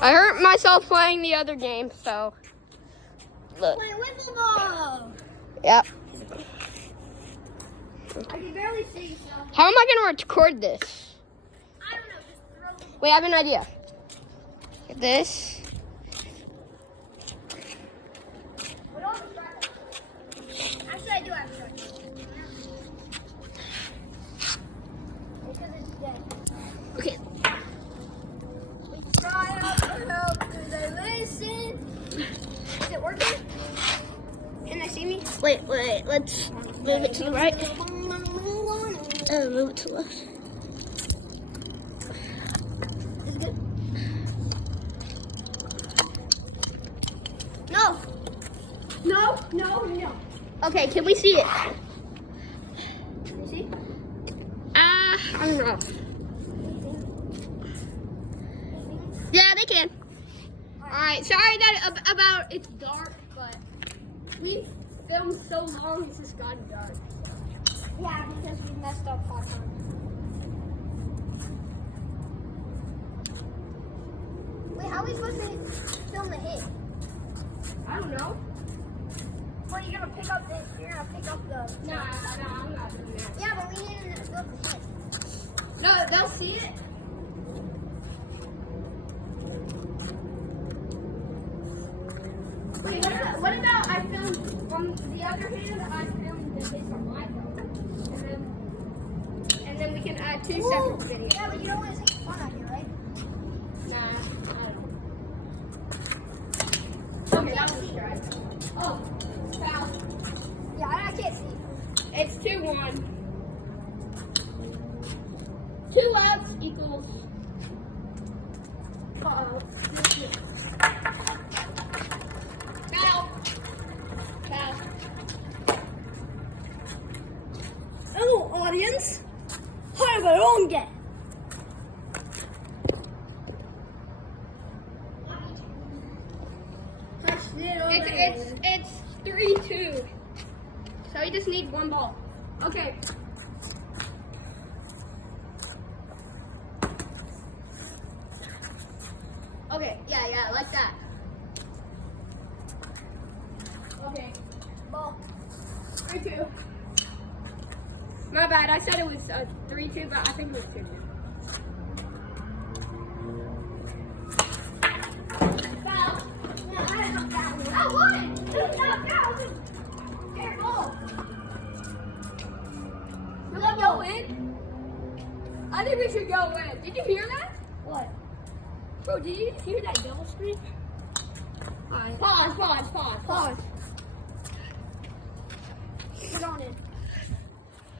I hurt myself playing the other game, so. Look. Play wiffle ball. Yep. I can barely see you, so. How am I going to record this? I don't know, just throw. Wait, I have an idea. Get this. What else is that? Actually, I do have a shot. Because it's dead. Okay. We try out to help, do they listen? Is it working? Can they see me? Wait, let's move it to the right. Move it to the left. Is it good? No. No, no, no. Okay, can we see it? Can you see? I don't know. Yeah, they can. Alright, sorry that about it's dark, but we filmed so long it's just gotten dark. Yeah, because we messed up 5 times. Wait, how are we supposed to film the hit? I don't know. Or you're gonna pick up this, you're gonna pick up the... No, I'm not doing that. Yeah, but we need to film the hit. No, they'll see it. Wait, what about I filmed from the other hand, I filmed the hits on my phone. And then we can add 2 separate videos. Yeah, but you don't want to take fun out here, right? Nah, I don't. Okay, that was right. Oh, foul. Yeah, I can't see. It's 2-1. 2 outs equals. Foul. Foul. Hello, audience. Have our own game. It's 3-2. So we just need 1 ball. Okay. Okay, yeah, like that. Okay. Ball. 3-2. My bad, I said it was 3-2, but I think it was 2-2. Foul. No, I didn't foul. I won. It's not foul. Fair ball. Should we go in? I think we should go in. Did you hear that? What? Bro, did you hear that double screen? Alright, pause. Pause.